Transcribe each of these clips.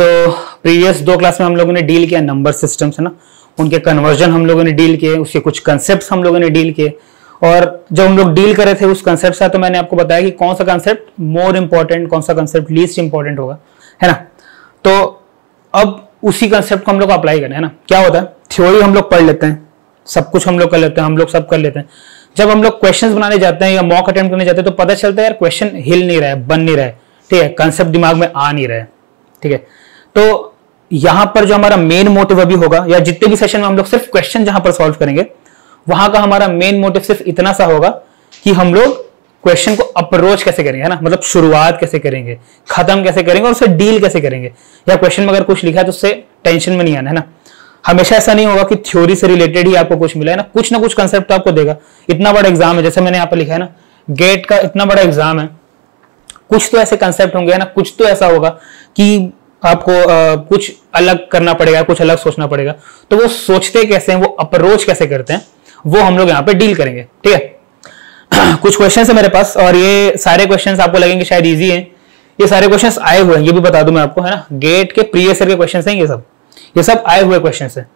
So previous 2 class में हम लोगों ने डील किया नंबर सिस्टम्स, है ना, उनके कन्वर्जन हम लोगों ने डील किए, उसके कुछ कंसेप्ट हम लोगों ने डील किए। और जब हम लोग डील कर रहे थे उस कंसेप्ट से, तो मैंने आपको बताया कि कौन सा कंसेप्ट मोर इंपॉर्टेंट, कौन सा कंसेप्ट लीस्ट इंपॉर्टेंट होगा, है ना। तो अब उसी कंसेप्ट को हम लोग अप्लाई करें, है ना। क्या होता है, थ्योरी हम लोग पढ़ लेते हैं, सब कुछ हम लोग कर लेते हैं, हम लोग सब कर लेते हैं। जब हम लोग क्वेश्चंस बनाने जाते हैं या मॉक अटेम्प्ट करने जाते हैं तो पता चलता है यार क्वेश्चन हिल नहीं रहा है, बन नहीं रहा है, ठीक है, कंसेप्ट दिमाग में आ नहीं रहा है, ठीक है। तो यहां पर जो हमारा मेन मोटिव अभी होगा, या जितने भी सेशन में हम लोग सिर्फ क्वेश्चन जहां पर सॉल्व करेंगे, वहां का हमारा मेन मोटिव सिर्फ इतना सा होगा कि हम लोग क्वेश्चन को अप्रोच कैसे करेंगे, है ना, मतलब शुरुआत कैसे करेंगे, खत्म कैसे करेंगे और उससे डील कैसे करेंगे। या क्वेश्चन में अगर कुछ लिखा है तो उससे टेंशन में नहीं आना, है ना। हमेशा ऐसा नहीं होगा कि थ्योरी से रिलेटेड ही आपको कुछ मिला, है ना कुछ कंसेप्ट तो आपको देगा। इतना बड़ा एग्जाम है, जैसे मैंने यहाँ पर लिखा है ना, गेट का इतना बड़ा एग्जाम है, कुछ तो ऐसे कंसेप्ट होंगे, है ना, कुछ तो ऐसा होगा कि आपको कुछ अलग करना पड़ेगा, कुछ अलग सोचना पड़ेगा। तो वो सोचते कैसे हैं, वो अप्रोच कैसे करते हैं, वो हम लोग यहाँ पे डील करेंगे, ठीक है। कुछ क्वेश्चन है मेरे पास, और ये सारे क्वेश्चन आपको लगेंगे शायद इजी हैं। ये सारे क्वेश्चन आए हुए हैं, ये भी बता दूं मैं आपको, है ना, गेट के प्रीवियस ईयर के क्वेश्चन हैं ये सब आए हुए क्वेश्चन है,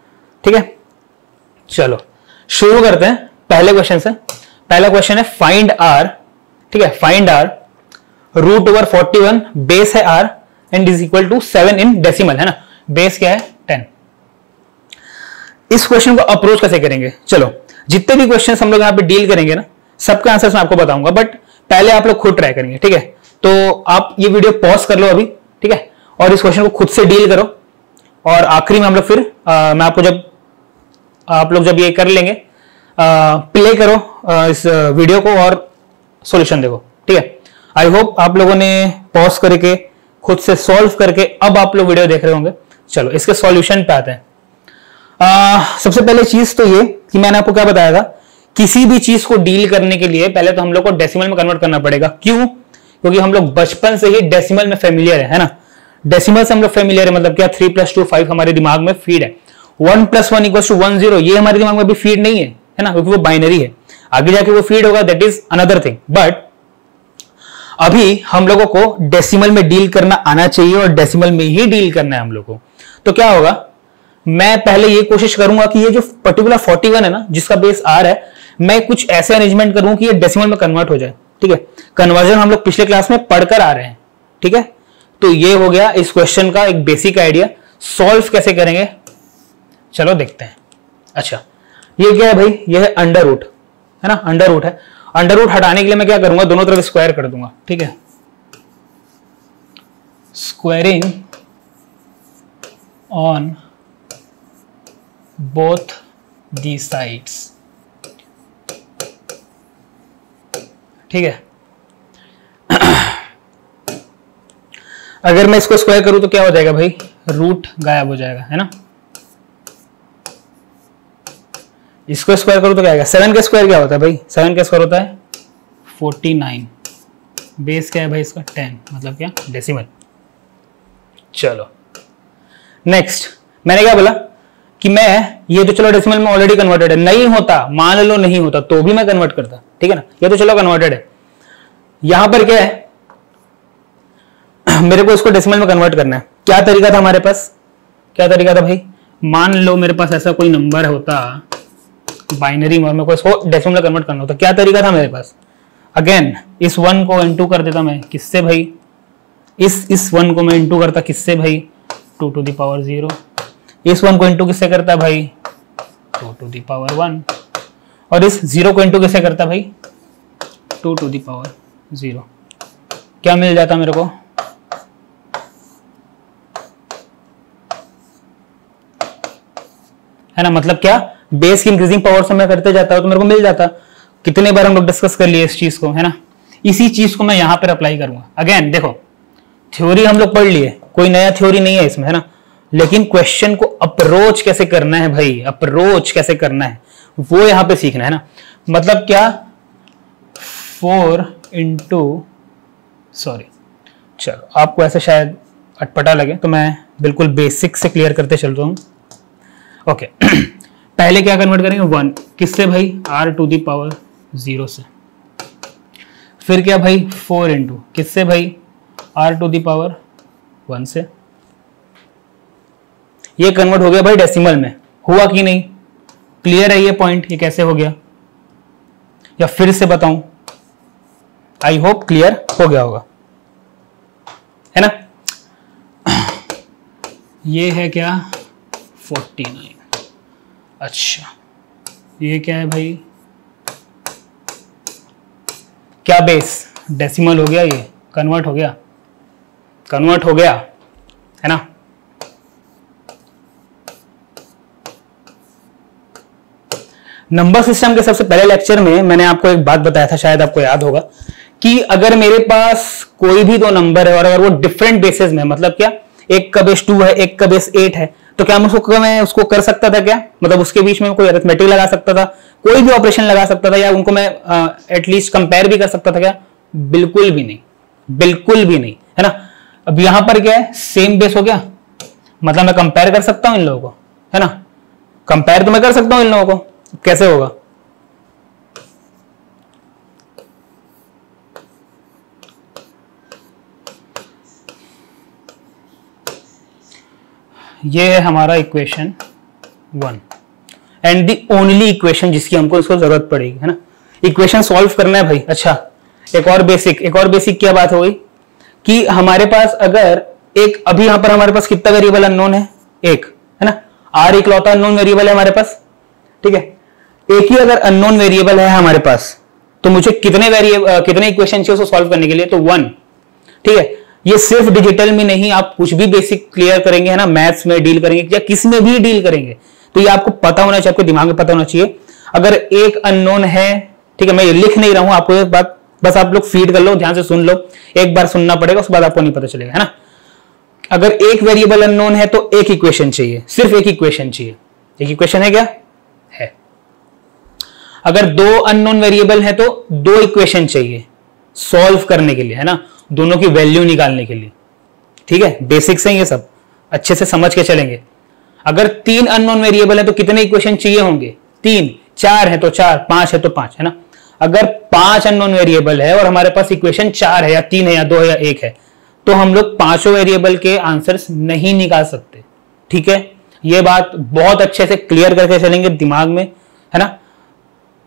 ठीक है। चलो शुरू करते हैं पहले क्वेश्चन से। पहला क्वेश्चन है फाइंड आर, ठीक है, find R root over 41, base है R and is equal to 7 in decimal, है ना, बेस क्या है 10। इस क्वेश्चन को अप्रोच कैसे करेंगे, चलो जितने भी क्वेश्चन हम लोग यहाँ पे डील करेंगे ना, सबके आंसर्स मैं आपको बताऊंगा, बट पहले आप लोग खुद ट्राई करेंगे, ठीक है। तो आप ये वीडियो पॉज कर लो अभी, ठीक है, और इस क्वेश्चन को खुद से डील करो, और आखिरी में हम लोग फिर मैं आपको जब आप लोग जब ये कर लेंगे, प्ले करो इस वीडियो को और सॉल्यूशन देखो, ठीक है। आई होप आप लोगों ने पॉज करके खुद से सॉल्व करके अब आप लोग वीडियो देख रहे होंगे। चलो इसके सॉल्यूशन पे आते हैं। सबसे पहले चीज तो ये कि मैंने आपको क्या बताया था, किसी भी चीज को डील करने के लिए पहले तो हम लोग को डेसिमल में कन्वर्ट करना पड़ेगा। क्यों? क्योंकि हम लोग बचपन से ही डेसिमल में फेमिलियर है ना। डेसिमल से हम लोग फेमिलियर है, मतलब क्या 3 + 2 5 हमारे दिमाग में फीड है। 1 + 1 = 1 0 ये हमारे दिमाग में अभी फीड नहीं है ना, क्योंकि वो बाइनरी है। आगे जाके वो फीड होगा, that is another thing. But अभी हम लोगों को डेसिमल में डील करना आना चाहिए और डेसिमल में ही डील करना है हम लोग को। तो क्या होगा, मैं पहले ये कोशिश करूंगा कि ये जो पर्टिकुलर 41 है ना, जिसका बेस आर है, मैं कुछ ऐसे अरेंजमेंट करूं कि ये डेसिमल में कन्वर्ट हो जाए, ठीक है। कन्वर्जन हम लोग पिछले क्लास में पढ़कर आ रहे हैं, ठीक है। तो ये हो गया इस क्वेश्चन का एक बेसिक आइडिया। सॉल्व कैसे करेंगे चलो देखते हैं। अच्छा ये क्या है भाई, ये है अंडर रूट, है ना, अंडर रूट है। अंडर रूट हटाने के लिए मैं क्या करूंगा, दोनों तरफ स्क्वायर कर दूंगा, ठीक है। Squaring on both the sides, ठीक है। अगर मैं इसको स्क्वायर करूं तो क्या हो जाएगा भाई, रूट गायब हो जाएगा, है ना। इसको स्क्वायर करूं तो क्या आएगा, 7 का स्क्वायर क्या होता है भाई, 7 का स्क्वायर होता है 49। बेस क्या है भाई इसका 10, मतलब क्या डेसिमल। चलो नेक्स्ट, मैंने क्या बोला कि मैं ये तो चलो डेसिमल में ऑलरेडी कन्वर्टेड है, नहीं होता मान लो नहीं होता तो भी मैं कन्वर्ट करता, ठीक है ना। ये तो चलो कन्वर्टेड है। यहां पर क्या है, मेरे को इसको डेसिमल में कन्वर्ट करना है। क्या तरीका था हमारे पास, क्या तरीका था भाई, मान लो मेरे पास ऐसा कोई नंबर होता बाइनरी में, मेरे को इसको डेसिमल में कन्वर्ट करना होता, क्या तरीका था मेरे पास। अगेन इस 1 को इनटू कर देता मैं, किससे भाई, इस 1 को मैं इनटू करता किससे भाई, 2 to the power 0। इस 1 को इनटू किससे करता भाई, 2 to the power 1। और इस 0 को इनटू किससे करता भाई, 2 to the power 0। क्या मिल जाता मेरे को, है ना, मतलब क्या बेस की इंक्रीजिंग पावर से मैं करते जाता हूं तो मेरे को मिल जाता। कितने बार हम लोग डिस्कस कर लिए इस चीज को, है ना। इसी चीज को मैं यहां पर अप्लाई करूंगा। अगेन देखो थ्योरी हम लोग पढ़ लिए, कोई नया थ्योरी नहीं है इसमें, है ना, लेकिन क्वेश्चन को अप्रोच कैसे करना है भाई, अप्रोच कैसे करना है वो यहां पे सीखना है ना। मतलब क्या 4 into सॉरी, चलो आपको ऐसे शायद अटपटा लगे तो मैं बिल्कुल बेसिक से क्लियर करते चलता हूं। ओके पहले क्या कन्वर्ट करेंगे 1 किससे भाई, r to the power 0 से। फिर क्या भाई 4 into किससे भाई, r to the power 1 से। ये कन्वर्ट हो गया भाई डेसिमल में, हुआ कि नहीं? क्लियर है ये पॉइंट, ये कैसे हो गया या फिर से बताऊं? आई होप क्लियर हो गया होगा, है ना? ये है क्या 49। अच्छा ये क्या है भाई, क्या बेस डेसिमल हो गया, ये कन्वर्ट हो गया, कन्वर्ट हो गया, है ना? नंबर सिस्टम के सबसे पहले लेक्चर में मैंने आपको एक बात बताया था, शायद आपको याद होगा, कि अगर मेरे पास कोई भी दो नंबर है और अगर वो डिफरेंट बेसिस में, मतलब क्या, एक का बेस 2 है, एक का बेस 8 है, तो क्या मैं उसको कर सकता था क्या? मतलब उसके बीच में कोई अरिथमेटिक लगा सकता था, कोई भी ऑपरेशन लगा सकता था, या उनको मैं एटलीस्ट कंपेयर भी कर सकता था क्या? बिल्कुल भी नहीं, बिल्कुल भी नहीं, है ना? अब यहां पर क्या है, सेम बेस हो गया, मतलब मैं कंपेयर कर सकता हूं इन लोगों को, है ना? कंपेयर तो मैं कर सकता हूं इन लोगों को, कैसे होगा? ये है हमारा equation 1 and the only equation जिसकी हमको इसको जरूरत पड़ेगी, है ना? इक्वेशन सॉल्व करना है भाई। अच्छा एक और बेसिक क्या बात हो गई कि हमारे पास अगर एक, अभी यहां पर हमारे पास कितना वेरिएबल अननोन है? एक, है ना? आर इकलौता अननोन वेरिएबल है हमारे पास, ठीक है? एक ही अगर अननोन वेरिएबल है हमारे पास, तो मुझे कितने इक्वेशन चाहिए उसको सॉल्व करने के लिए? तो 1, ठीक है? ये सिर्फ डिजिटल में नहीं, आप कुछ भी बेसिक क्लियर करेंगे, है ना, मैथ्स में डील करेंगे या किस में भी डील करेंगे, तो ये आपको पता होना चाहिए, आपके दिमाग में पता होना चाहिए। अगर एक अननोन है, ठीक है, मैं ये लिख नहीं रहा हूं, आपको एक बात बस आप लोग फीड कर लो, ध्यान से सुन लो, एक बार सुनना पड़ेगा, उसके बाद आपको नहीं पता चलेगा, है ना? अगर एक वेरिएबल अननोन है तो एक इक्वेशन चाहिए, सिर्फ एक इक्वेशन चाहिए। एक इक्वेशन है क्या? है। अगर दो अननोन वेरिएबल है तो दो इक्वेशन चाहिए सॉल्व करने के लिए, है ना, दोनों की वैल्यू निकालने के लिए, ठीक है? बेसिक्स हैं ये सब, अच्छे से समझ के चलेंगे। अगर तीन अननोन वेरिएबल है तो कितने इक्वेशन चाहिए होंगे? 3, 4 है तो 4, 5 है तो 5, है ना? अगर 5 अननोन वेरिएबल है और हमारे पास इक्वेशन 4 है या 3 है या 2 है या 1 है, तो हम लोग पांचों वेरिएबल के आंसर्स नहीं निकाल सकते, ठीक है? ये बात बहुत अच्छे से क्लियर करके चलेंगे दिमाग में, है ना?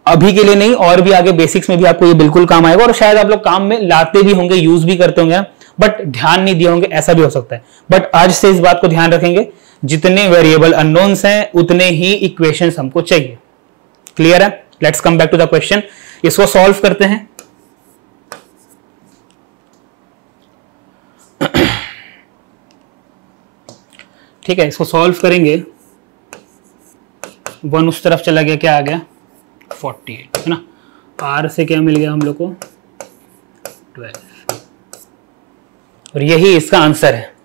अभी के लिए नहीं, और भी आगे बेसिक्स में भी आपको ये बिल्कुल काम आएगा, और शायद आप लोग काम में लाते भी होंगे, यूज भी करते होंगे, बट ध्यान नहीं दिए होंगे, ऐसा भी हो सकता है। बट आज से इस बात को ध्यान रखेंगे, जितने वेरिएबल अननोन्स हैं उतने ही इक्वेशंस हमको चाहिए। क्लियर है? Let's come back to the question, इसको सॉल्व करते हैं। ठीक है, इसको सॉल्व करेंगे। 1 उस तरफ चला गया, क्या आ गया? 48, है ना? आर से क्या मिल गया हम लोग को? 12, और यही इसका आंसर है।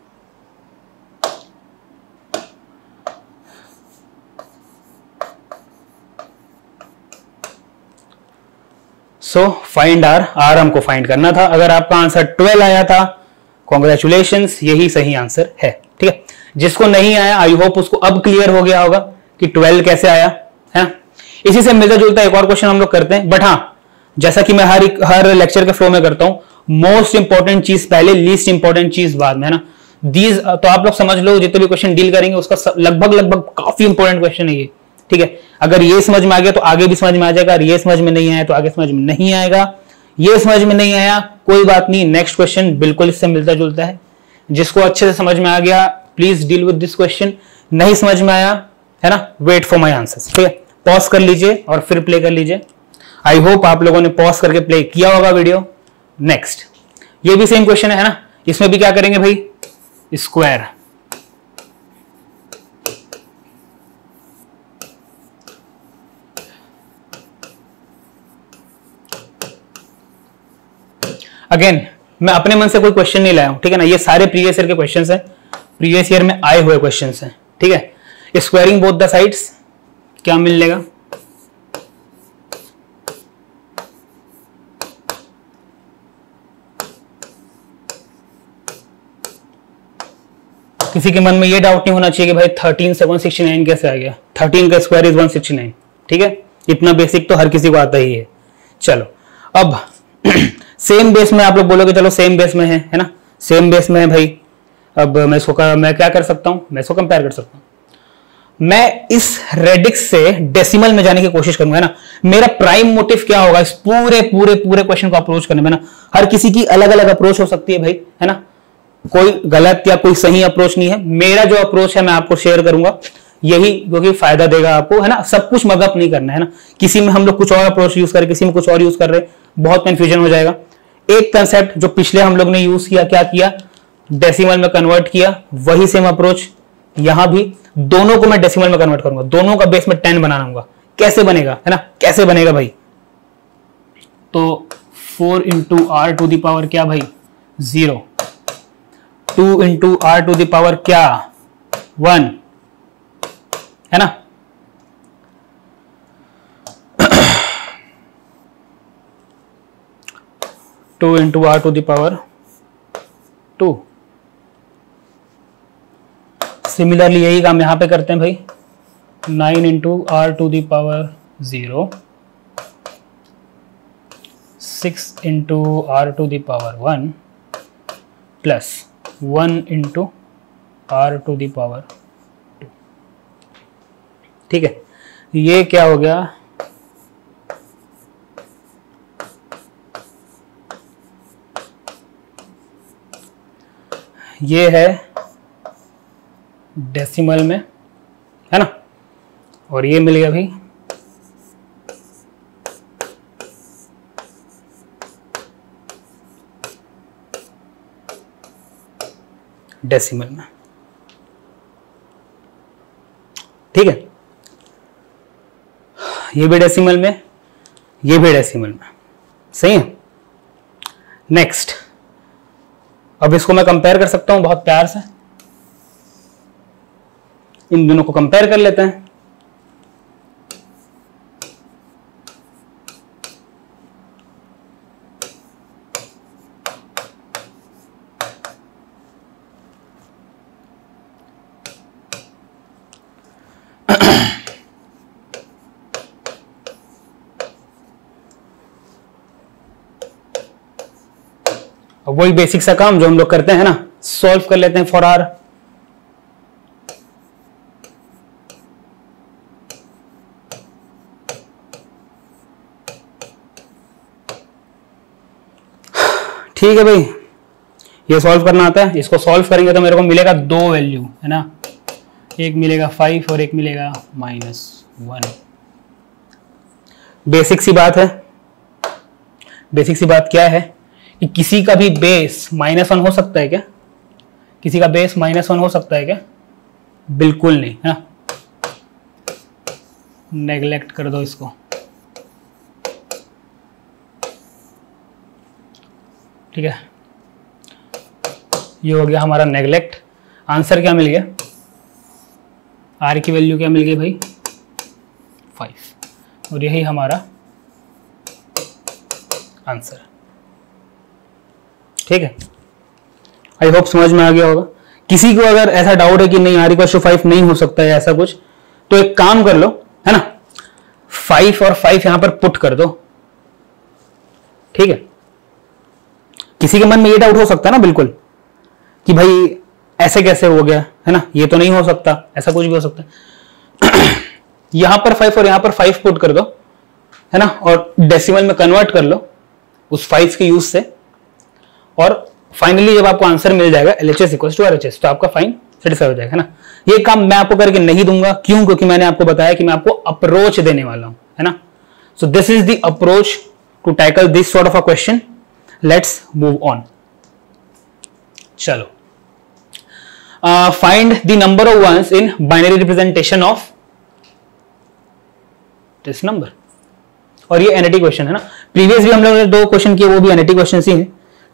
सो फाइंड आर, आर हमको फाइंड करना था। अगर आपका आंसर 12 आया था, कॉन्ग्रेचुलेशंस, यही सही आंसर है, ठीक है? जिसको नहीं आया, आई होप उसको अब क्लियर हो गया होगा कि 12 कैसे आया, है? इसी से मिलता जुलता एक और क्वेश्चन हम लोग करते हैं, बट हाँ, जैसा कि मैं हर लेक्चर के फ्लो में करता हूं, मोस्ट इंपॉर्टेंट चीज पहले, लीस्ट इंपॉर्टेंट चीज बाद में, है ना? दीज तो आप लोग समझ लो, जितने भी क्वेश्चन डील करेंगे उसका लगभग काफी इंपॉर्टेंट क्वेश्चन है ये, ठीक है? अगर ये समझ में आ गया तो आगे भी समझ में आ जाएगा, और ये समझ में नहीं आया तो आगे समझ में नहीं आएगा। ये समझ में नहीं आया कोई बात नहीं, नेक्स्ट क्वेश्चन बिल्कुल इससे मिलता जुलता है। जिसको अच्छे से समझ में आ गया please deal with this question, नहीं समझ में आया, है ना, वेट फॉर माय आंसर्स, ठीक है? पॉज कर लीजिए और फिर प्ले कर लीजिए। आई होप आप लोगों ने पॉज करके प्ले किया होगा वीडियो। नेक्स्ट, ये भी सेम क्वेश्चन है ना? इसमें भी क्या करेंगे भाई? स्क्वायर। अगेन मैं अपने मन से कोई क्वेश्चन नहीं लाया हूं, ठीक है ना? ये सारे प्रीवियस ईयर के क्वेश्चंस हैं, प्रीवियस ईयर में आए हुए क्वेश्चंस हैं, ठीक है? स्क्वायरिंग बोथ द साइड्स क्या मिलेगा? किसी के मन में ये डाउट नहीं होना चाहिए कि भाई 13 से 169 कैसे आ गया? 13 का स्क्वायर इज 169, ठीक है? इतना बेसिक तो हर किसी को आता ही है। चलो अब सेम बेस में आप लोग बोलोगे चलो सेम बेस में है ना? सेम बेस में है भाई। अब मैं क्या कर सकता हूं? मैं इसको कंपेयर कर सकता हूं। मैं इस रेडिक्स से डेसिमल में जाने की कोशिश करूंगा, है ना। मेरा प्राइम मोटिव क्या होगा इस पूरे पूरे पूरे क्वेश्चन को अप्रोच करने में ना। हर किसी की अलग अलग अप्रोच हो सकती है भाई, है ना। कोई गलत या कोई सही अप्रोच नहीं है। मेरा जो अप्रोच है मैं आपको शेयर करूंगा, यही जो कि फायदा देगा आपको, है ना। सब कुछ मगअप नहीं करना है ना, किसी में हम लोग कुछ और अप्रोच यूज करें, किसी में कुछ और यूज कर रहे, बहुत कंफ्यूजन हो जाएगा। एक कंसेप्ट जो पिछले हम लोग ने यूज किया, क्या किया, डेसिमल में कन्वर्ट किया, वही सेम अप्रोच यहां भी। दोनों को मैं डेसिमल में कन्वर्ट करूंगा, दोनों का बेस में 10 बनाऊंगा। कैसे बनेगा, है ना, कैसे बनेगा भाई। तो 4 into R to the power क्या भाई, 0, 2 into R to the power क्या, 1, है ना। Two into R to the power 2। Similarly यही काम यहां पे करते हैं भाई, 9 into R to the power 0, 6 into R to the power 1 plus 1 into R to the power 2। ठीक है, ये क्या हो गया, ये है डेसिमल में, है ना। और ये मिल गया भाई डेसिमल में। ठीक है, ये भी डेसिमल में, ये भी डेसिमल में, सही है। नेक्स्ट, अब इसको मैं कंपेयर कर सकता हूं बहुत प्यार से, इन दोनों को कंपेयर कर लेते हैं। अब वही बेसिक सा काम जो हम लोग करते हैं ना, सॉल्व कर लेते हैं फॉर आर। ठीक है भाई, ये सॉल्व करना आता है। इसको सॉल्व करेंगे तो मेरे को मिलेगा 2 वैल्यू, है ना। एक मिलेगा 5 और एक मिलेगा -1। बेसिक सी बात है। बेसिक सी बात क्या है कि किसी का भी बेस -1 हो सकता है क्या? किसी का बेस -1 हो सकता है क्या? बिल्कुल नहीं, है ना। नेग्लेक्ट कर दो इसको। ठीक है, ये हो गया हमारा नेग्लेक्ट। आंसर क्या मिल गया? आर की वैल्यू क्या मिल गई भाई? 5। और यही हमारा आंसर। ठीक है, आई होप समझ में आ गया होगा। किसी को अगर ऐसा डाउट है कि नहीं आर इक्वल टू 5 नहीं हो सकता है ऐसा कुछ, तो एक काम कर लो, है ना, 5 और 5 यहां पर पुट कर दो। ठीक है, किसी के मन में ये डाउट हो सकता है ना बिल्कुल कि भाई ऐसे कैसे हो गया, है ना, ये तो नहीं हो सकता, ऐसा कुछ भी हो सकता है। यहां पर 5 और यहां पर 5 पुट कर दो, है ना, और डेसिमल में कन्वर्ट कर लो उस 5 के यूज से, और फाइनली जब आपको आंसर मिल जाएगा LHS इक्वल्स टू RHS, तो आपका फाइन सेटिस्फाई हो जाएगा, है ना। ये काम मैं आपको करके नहीं दूंगा, क्यों? क्योंकि मैंने आपको बताया कि मैं आपको अप्रोच देने वाला हूं, है ना। So this is the approach to tackle this sort of a question. Let's move on. चलो, find the number of ones in binary representation of this number. और ये एनएटी क्वेश्चन है ना, प्रीवियस भी हम लोगों ने 2 क्वेश्चन किए, वो भी एनएटी क्वेश्चन ही है।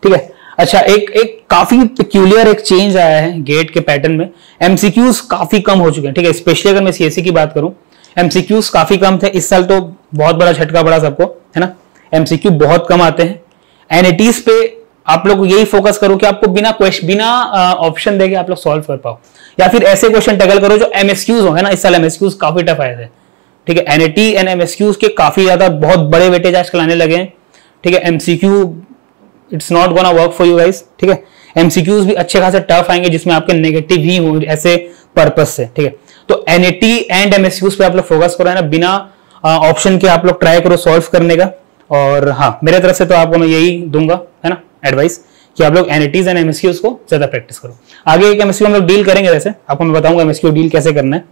ठीक है, अच्छा, एक काफी पिक्यूलियर एक चेंज आया है गेट के पैटर्न में। एमसीक्यूज काफी कम हो चुके हैं। ठीक है, स्पेशली अगर मैं सीएससी की बात करूं, एमसीक्यूज काफी कम थे। इस साल तो बहुत बड़ा झटका पड़ा सबको, है ना, एमसीक्यू बहुत कम आते हैं। एनएटीज पे आप लोग यही फोकस करो कि आपको बिना ऑप्शन देके आप लोग सॉल्व कर पाओ, या फिर ऐसे क्वेश्चन टैकल करो जो एमएसक्यूज हो, है ना। इस साल एमएसक्यूज काफी टफ आए थे। ठीक है, एनएटी एंड एमएसक्यूज के काफी ज्यादा बहुत बड़े वेटेज आजकल आने लगे हैं। ठीक है, MCQ it's not gonna work for you guys. ठीक है, एमसीक्यूज भी अच्छे खासे टफ आएंगे जिसमें आपके नेगेटिव ही हो ऐसे पर्पस से। ठीक है, तो एनईटी एंड एमएसक्यूज पे आप लोग फोकस करो है ना, बिना ऑप्शन के आप लोग ट्राई करो सॉल्व करने का। और हाँ, मेरे तरफ से तो आपको मैं यही दूंगा है ना एडवाइस कि आप लोग एनईटीज एंड एमएसक्यूज को ज्यादा प्रैक्टिस करो। आगे एक एमएसक्यू हम लोग डील करेंगे, वैसे आपको मैं बताऊंगा एमएसक्यू डील कैसे करना है।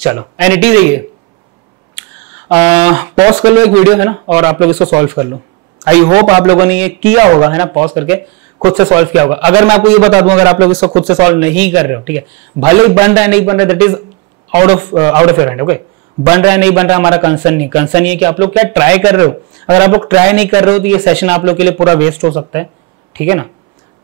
चलो एनईटी देखिए, पॉज कर लो एक वीडियो है ना, और आप लोग इसको सॉल्व कर लो। आई होप आप लोगों ने ये किया होगा है ना, पॉज करके खुद से सॉल्व किया होगा। अगर मैं आपको ये बता दूं, अगर आप लोग इसको खुद से सॉल्व नहीं कर रहे हो, ठीक है, भले ही बन रहा है नहीं बन रहा है, that is out of your hand. Okay, बन रहा है नहीं बन रहा है हमारा कंसर्न नहीं, कंसर्न ये कि आप लोग क्या ट्राई कर रहे हो। अगर आप लोग ट्राई नहीं कर रहे हो तो ये सेशन आप लोग के लिए पूरा वेस्ट हो सकता है, ठीक है ना।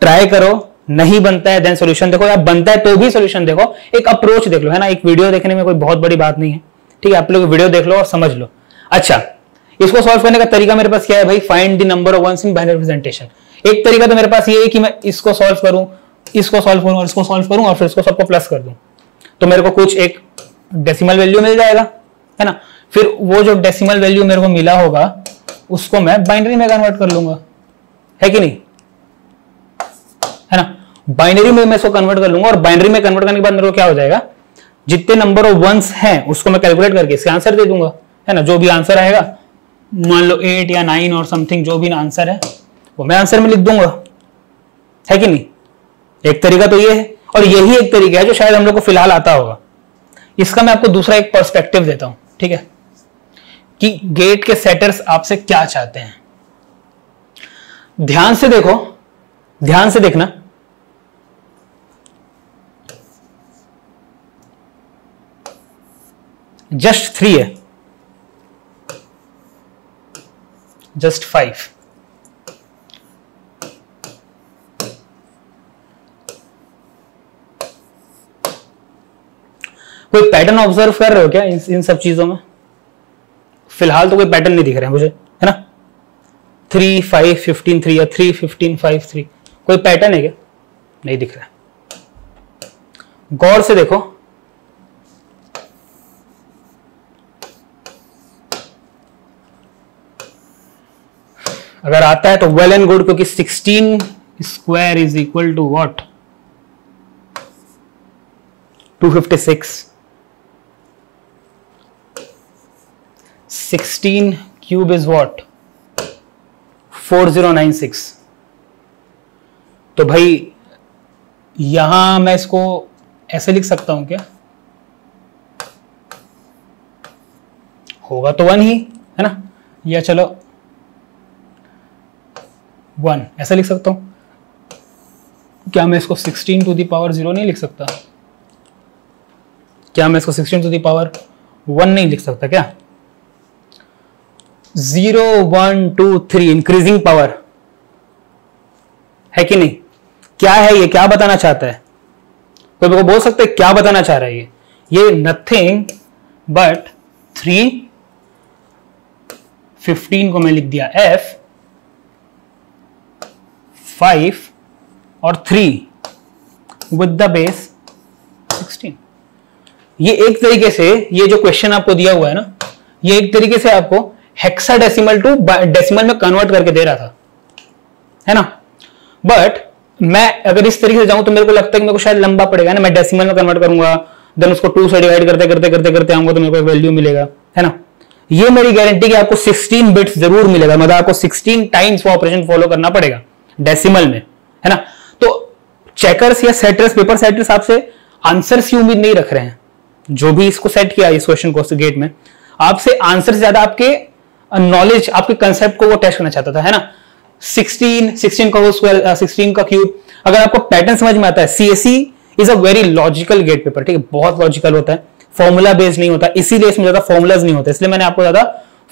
ट्राई करो, नहीं बनता है देन सॉल्यूशन देखो, या बनता है तो भी सॉल्यूशन देखो, एक अप्रोच देख लो है ना। एक वीडियो देखने में कोई बहुत बड़ी बात नहीं है, ठीक है, आप लोग वीडियो देख लो और समझ लो। अच्छा, इसको सॉल्व करने का तरीका मेरे पास क्या है भाई, find the number of ones in binary representation. एक तरीका तो मेरे पास ये है कि मैं इसको सॉल्व करूं, इसको सॉल्व करूं और इसको सॉल्व करूं और फिर इसको सबको प्लस कर दूं, तो मेरे को कुछ एक डेसिमल वैल्यू मिल जाएगा है ना। फिर वो जो डेसिमल वैल्यू मेरे को मिला होगा उसको मैं बाइनरी में कन्वर्ट कर लूंगा, है कि नहीं, है ना। बाइनरी में मैं इसको कन्वर्ट कर लूंगा और बाइनरी में कन्वर्ट करने के बाद मेरे को क्या हो जाएगा, जितने नंबर ऑफ वंस हैं उसको मैं कैलकुलेट करके इसका आंसर दे दूंगा, है ना। जो भी आंसर आएगा, मान लो 8 या 9 और समथिंग जो भी आंसर है वो मैं आंसर में लिख दूंगा, है कि नहीं। एक तरीका तो ये है, और यही एक तरीका है जो शायद हम लोग को फिलहाल आता होगा। इसका मैं आपको दूसरा एक पर्सपेक्टिव देता हूं, ठीक है, कि गेट के सेटर्स आपसे क्या चाहते हैं। ध्यान से देखो, ध्यान से देखना, जस्ट 3 है, जस्ट 5, कोई पैटर्न ऑब्जर्व कर रहे हो क्या इन सब चीजों में? फिलहाल तो कोई पैटर्न नहीं दिख रहा है मुझे, है ना। 3 5 15 3 या 3 15 5 3, कोई पैटर्न है क्या? नहीं दिख रहा है। गौर से देखो, अगर आता है तो वेल एंड गुड, क्योंकि 16 square is equal to what, 256। 16 cube is what, 4096। तो भाई यहां मैं इसको ऐसे लिख सकता हूं क्या? होगा तो 1 ही, है ना। या चलो 1 ऐसा लिख सकता हूं क्या? मैं इसको 16 टू द पावर 0 नहीं लिख सकता क्या? मैं इसको 16 टू द पावर 1 नहीं लिख सकता क्या? 0 1 2 3 इंक्रीजिंग पावर, है कि नहीं? क्या है ये, क्या बताना चाहता है? कोई मेरे को बोल सकते है क्या बताना चाह रहा है ये नथिंग बट 3, 15 को मैं लिख दिया f, 5 और 3 विद द बेस 16। ये एक तरीके से, ये जो क्वेश्चन आपको दिया हुआ है ना, ये एक तरीके से आपको हेक्साडेसिमल टू डेसिमल में कन्वर्ट करके दे रहा था, है ना। बट मैं अगर इस तरीके से जाऊं तो मेरे को लगता है कि मेरे को शायद लंबा पड़ेगा ना। मैं डेसिमल में कन्वर्ट करूंगा, देन उसको 2 से डिवाइड करते करते करते करते आऊंगा तो मेरे को एक वैल्यू मिलेगा, है ना। ये मेरी गारंटी कि आपको 16 बिट्स जरूर मिलेगा, मतलब आपको 16 टाइम्स वो ऑपरेशन फॉलो करना पड़ेगा डेसिमल में, है ना। तो चेकर्स या सेटर्स, पेपर सेटर्स आपसे आंसर्स की उम्मीद नहीं रख रहे हैं। जो भी इसको सेट किया इस क्वेश्चन को गेट में, आपसे आंसर से ज्यादा आपके नॉलेज, आपके कंसेप्ट को वो टेस्ट करना चाहता था, है ना। 16 का स्क्वायर, 16 का क्यूब, अगर आपको पैटर्न समझ में आता है। CSC is a very logical GATE paper, ठीक है, बहुत लॉजिकल होता है, फॉर्मूला बेस्ड नहीं होता, इसीलिए इसमें ज्यादा फॉर्मुलाज नहीं होते, इसलिए मैंने आपको ज्यादा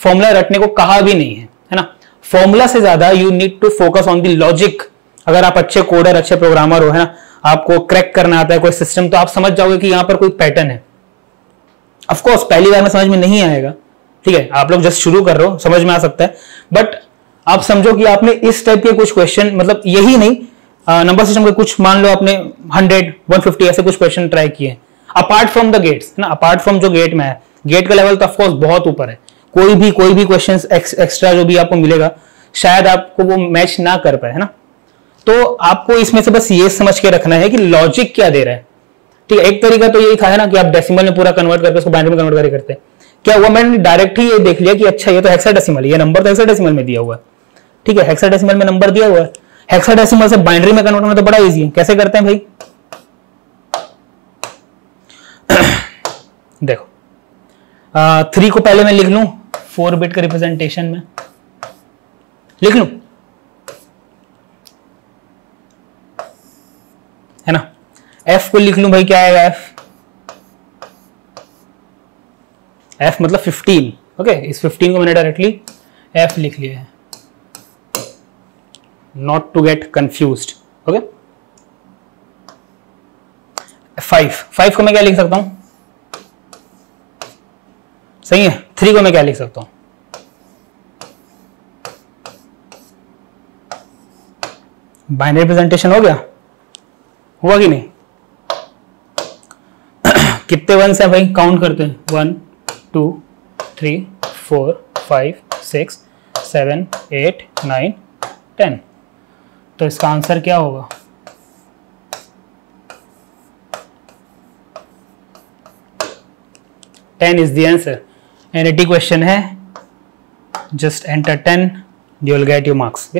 फॉर्मूला रटने को कहा भी नहीं है ना। फॉर्मूला से ज्यादा you need to focus on the logic. अगर आप अच्छे कोडर, अच्छे प्रोग्रामर हो, है ना, आपको क्रैक करना आता है कोई सिस्टम, तो आप समझ जाओगे कि यहां पर कोई पैटर्न है। ऑफ कोर्स पहली बार में समझ में नहीं आएगा, ठीक है, आप लोग जस्ट शुरू कर रहे हो, समझ में आ सकता है, बट आप समझो कि आपने इस टाइप के कुछ क्वेश्चन, मतलब यही नहीं, नंबर सिस्टम के कुछ, मान लो आपने 100 150 ऐसे कुछ क्वेश्चन ट्राई किए अपार्ट फ्रॉम द गेट्स, ना, अपार्ट फ्रॉम जो गेट में है। गेट का लेवल तो ऑफ कोर्स बहुत ऊपर है, कोई भी क्वेश्चन एक्स्ट्रा जो भी आपको मिलेगा शायद आपको वो मैच ना कर पाए, है ना। तो आपको इसमें से बस ये समझ के रखना है कि लॉजिक क्या दे रहा है, ठीक है, एक तरीका तो यही था है ना कि आप डेसिमल में पूरा कन्वर्ट करके उसको बाइनरी में कन्वर्ट करके करते हैं। क्या हुआ, मैंने डायरेक्ट ही ये देख लिया कि अच्छा ये तो हेक्साडेसिमल, ये नंबर तो हेक्साडेसिमल में दिया हुआ है, ठीक है, हेक्साडेसिमल में नंबर दिया हुआ है, हेक्साडेसिमल से बाइनरी में कन्वर्ट करना तो बड़ा इजी है। कैसे करते हैं भाई, देखो 3 को पहले मैं लिख लूं 4 बिट के रिप्रेजेंटेशन में, लिख लूं, है ना। f को लिख लूं भाई, क्या आएगा f मतलब 15, ओके, इस 15 को मैंने डायरेक्टली f लिख लिया है, not to get confused, okay. 5 को मैं क्या लिख सकता हूं, सही है। 3 को मैं क्या लिख सकता हूं, बाइनरी रिप्रेजेंटेशन हो गया, हुआ कि नहीं। कितने वंस है भाई, काउंट करते हैं, 1 2 3 4 5 6 7 8 9 10। तो इसका आंसर क्या होगा, ten is the answer. NET question है, just enter 10, you will get your marks.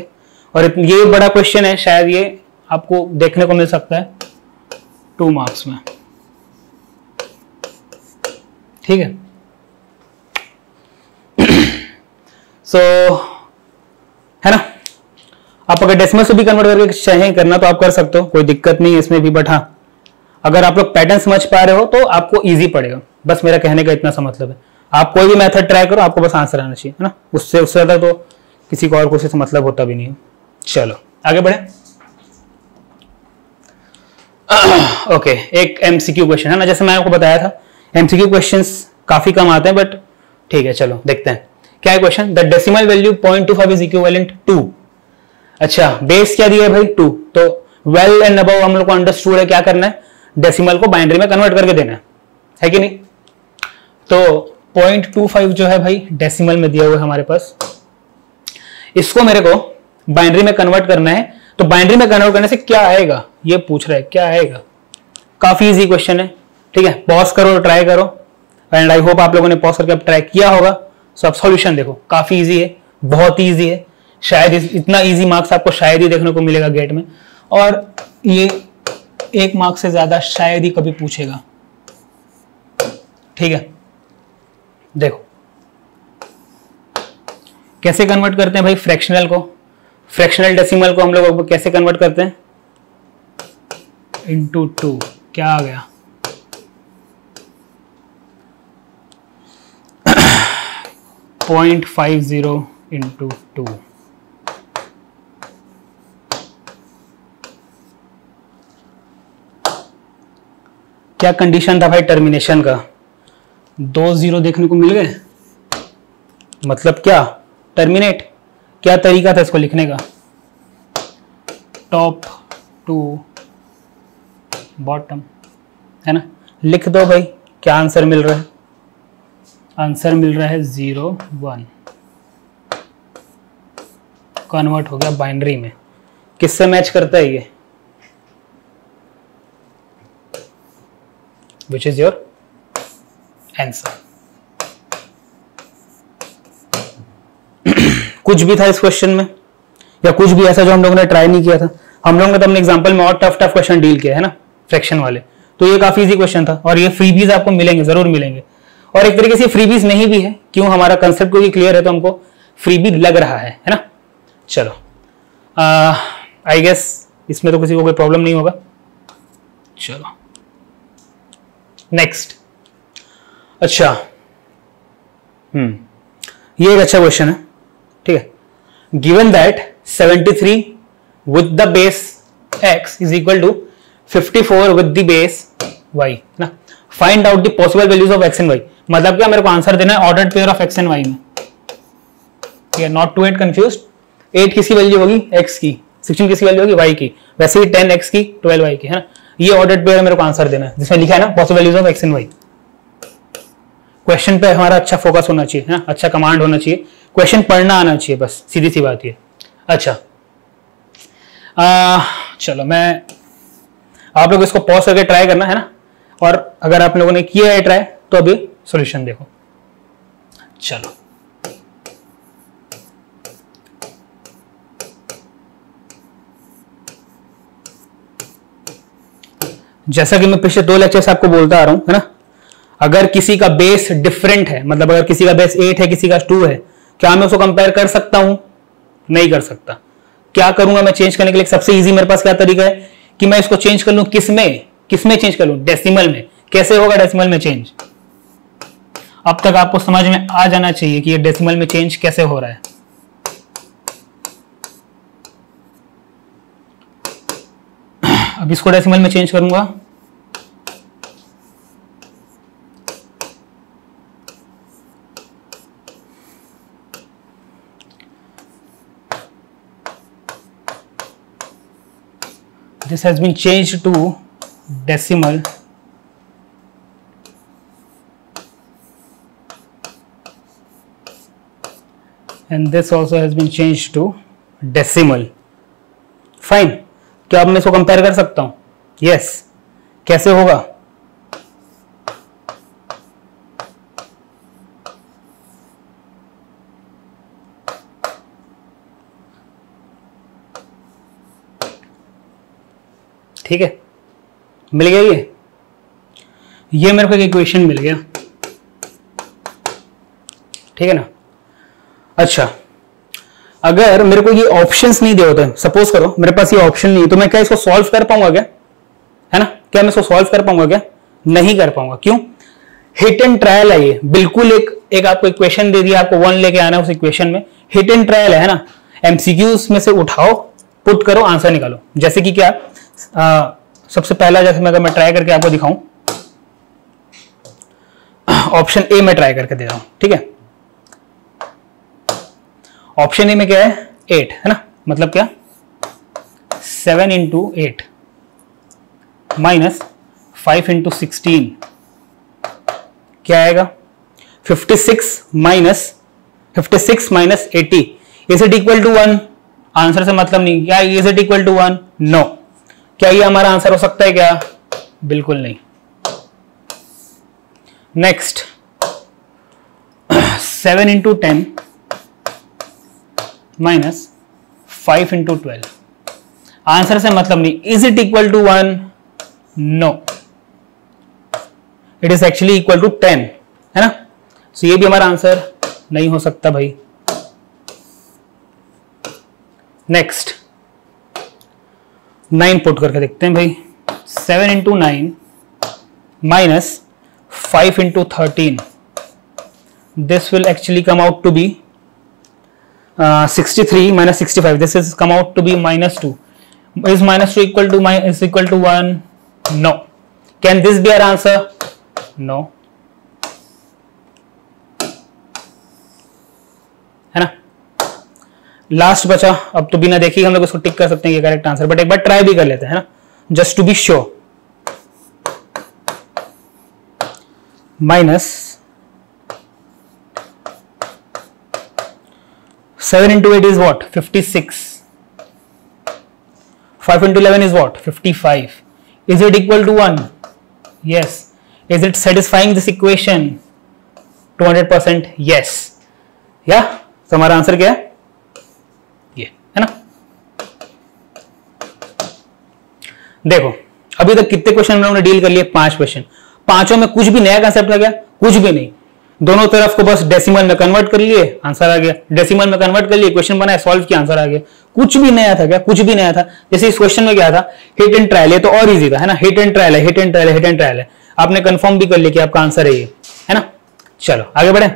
और ये बड़ा क्वेश्चन है, शायद ये आपको देखने को मिल सकता है 2 मार्क्स में, ठीक है। सो है ना, आप अगर डेसिमल से भी कन्वर्ट करके चाहें करना तो आप कर सकते हो, कोई दिक्कत नहीं है इसमें भी, बट हाँ अगर आप लोग पैटर्न समझ पा रहे हो तो आपको इजी पड़ेगा, बस मेरा कहने का इतना सा मतलब है। आप कोई भी मेथड ट्राई करो, आपको बस आंसर आना चाहिए, है ना, उससे ज्यादा तो किसी को और कोशिश से मतलब होता भी नहीं है। चलो आगे बढ़े। ओके, एक एमसीक्यू क्वेश्चन है ना, जैसे मैं आपको बताया था एमसीक्यू क्वेश्चंस काफी कम आते हैं, बट ठीक है चलो देखते हैं क्या है question. The decimal value 0.25 is equivalent to, अच्छा बेस क्या दिया है भाई 2, तो वेल एंड अबव हम लोग को अंडरस्टूड है क्या करना है, डेसिमल को बाइनरी में कन्वर्ट करके देना है कि नहीं। तो 0.25 जो है भाई डेसिमल में दिया हुआ है हमारे पास, इसको मेरे को बाइनरी में कन्वर्ट करना है। तो बाइनरी में कन्वर्ट करने से क्या आएगा ये पूछ रहा है, क्या आएगा, काफी इजी क्वेश्चन है, ठीक है। पॉज करो, ट्राई करो, एंड आई होप आप लोगों ने पॉज करके अब ट्राई किया होगा। सो अब सॉल्यूशन देखो, काफी इजी है, बहुत इजी है, शायद इतना इजी मार्क्स आपको शायद ही देखने को मिलेगा गेट में, और ये 1 मार्क्स से ज्यादा शायद ही कभी पूछेगा, ठीक है। देखो कैसे कन्वर्ट करते हैं भाई फ्रैक्शनल को, फ्रैक्शनल डेसिमल को हम लोग कैसे कन्वर्ट करते हैं, इंटू 2, क्या आ गया 0.50 इंटू 2, क्या कंडीशन था भाई टर्मिनेशन का, 2 0 देखने को मिल गए, मतलब क्या टर्मिनेट, क्या तरीका था इसको लिखने का, टॉप टू बॉटम, है ना। लिख दो भाई, क्या आंसर मिल रहा है, आंसर मिल रहा है 0 1, कन्वर्ट हो गया बाइनरी में। किससे मैच करता है ये, विच इज योर आंसर। कुछ भी था इस क्वेश्चन में, या कुछ भी ऐसा जो हम लोगों ने ट्राई नहीं किया था, हम लोगों ने तो अपने एग्जांपल में और टफ क्वेश्चन डील किया है ना फ्रैक्शन वाले, तो ये काफी इजी क्वेश्चन था, और ये फ्रीबीज आपको मिलेंगे, जरूर मिलेंगे, और एक तरीके से फ्रीबीज नहीं भी है, क्यों, हमारा कंसेप्ट को भी क्लियर है तो हमको फ्रीबी लग रहा है ना। चलो आई गेस इसमें तो किसी को कोई प्रॉब्लम नहीं होगा। चलो नेक्स्ट, अच्छा ये एक अच्छा क्वेश्चन है, ठीक है। Given that 73 with the base x is equal to 54 with the base y ना, find out the possible values of x and y, मतलब क्या मेरे को आंसर देना है ordered pair of x and y में, ठीक है, नॉट टू गेट कंफ्यूज्ड। 8 किसकी वैल्यू होगी x की, 16 किसकी वैल्यू होगी y की, वैसे ही 10 x की 12 y की, है ना। ये ऑर्डर्ड पेयर मेरे को आंसर देना है, जिसमें लिखा है ना possible values of x and y। Question पे हमारा अच्छा फोकस होना चाहिए, है ना, अच्छा कमांड होना चाहिए, क्वेश्चन पढ़ना आना चाहिए, बस सीधी सी बात ये। अच्छा चलो मैं, आप लोग इसको पॉज करके ट्राई करना, है ना, अगर आप लोगों ने किया है ट्राई तो अभी सॉल्यूशन देखो। चलो जैसा कि मैं पिछले 2 लेक्चर से आपको बोलता आ रहा हूं, है ना, अगर किसी का बेस डिफरेंट है, मतलब अगर किसी का बेस 8 है, किसी का 2 है, क्या मैं उसको कंपेयर कर सकता हूं? नहीं कर सकता। क्या करूंगा मैं चेंज करने के लिए? सबसे इजी मेरे पास क्या तरीका है कि मैं इसको चेंज कर लूं, किसमें चेंज कर लूं? डेसिमल में। कैसे होगा डेसिमल में चेंज? अब तक आपको समझ में आ जाना चाहिए कि ये डेसिमल में चेंज कैसे हो रहा है। अब इसको डेसिमल में चेंज करूंगा, this has been changed to decimal and this also has been changed to decimal. Fine. क्या अब मैं इसको कंपेयर कर सकता हूं? यस। कैसे होगा? ठीक है, मिल गया ये मेरे को एक इक्वेशन मिल गया, ठीक है ना। अच्छा, अगर मेरे को ये ऑप्शंस नहीं दे होते, सपोज करो मेरे पास ये ऑप्शन नहीं है, तो मैं क्या इसको सॉल्व कर पाऊंगा क्या? है ना, क्या मैं इसको सॉल्व कर पाऊंगा क्या? नहीं कर पाऊंगा। क्यों? हिट एंड ट्रायल है ये, बिल्कुल एक आपको इक्वेशन दे दिया, आपको 1 लेके आना है उस इक्वेशन में। हिट एंड ट्रायल है ना, एमसीक्यूज में से उठाओ, पुट करो, आंसर निकालो। जैसे कि क्या, सबसे पहला जैसे मैं अगर मैं ट्राई करके आपको दिखाऊं, ऑप्शन ए में ट्राई करके दे रहा हूं, ठीक है। ऑप्शन ए में क्या है? 8, है ना, मतलब क्या, 7 इंटू 8 माइनस 5 इंटू 16 क्या आएगा? 56 minus 80। Is it equal to 1? Answer से मतलब नहीं। क्या is it equal to 1? No. क्या ये हमारा आंसर हो सकता है क्या? बिल्कुल नहीं। Next, 7 into 10 minus 5 into 12, answer से मतलब नहीं। Is it equal to 1? No, it is actually equal to 10, है ना। सो ये भी हमारा आंसर नहीं हो सकता भाई। नेक्स्ट, 9 पुट करके देखते हैं भाई। 7 into 9 minus 5 into 13, this will actually come out to be 63 minus 65. This is come out to be -2. Is -2 equal to 1? No. Can this be our answer? No. है ना। लास्ट बचा, अब तो बिना देखी हम लोग इसको टिक कर सकते हैं ये करेक्ट आंसर, बट एक बार ट्राई भी कर लेते हैं, है ना, just to be sure. Minus 7 into 8 is what? 56. 5 into 11 is what? 55. Is it equal to 1? Yes. Is it satisfying this equation? 200% yes. Yeah? तो हमारा आंसर क्या है? ये, है ना। देखो, अभी तक कितने क्वेश्चन हम लोगों ने डील कर लिए? 5 क्वेश्चन। 5 में कुछ भी नया कंसेप्ट आ गया? कुछ भी नहीं। दोनों तरफ को बस डेसिमल में कन्वर्ट कर लिए, आंसर आ गया। डेसिमल में कन्वर्ट कर लिए, क्वेश्चन बनाया, सॉल्व किया, आंसर आ गया। कुछ भी नया था क्या? कुछ भी नया था। जैसे इस क्वेश्चन में क्या था? हिट एंड ट्रायल, ये तो और इजी था, है ना। हिट एंड ट्रायल है, हिट एंड ट्रायल है, हिट एंड ट्रायल है। आपने कंफर्म भी कर लिया कि आपका आंसर है ये, है ना। चलो आगे बढ़े।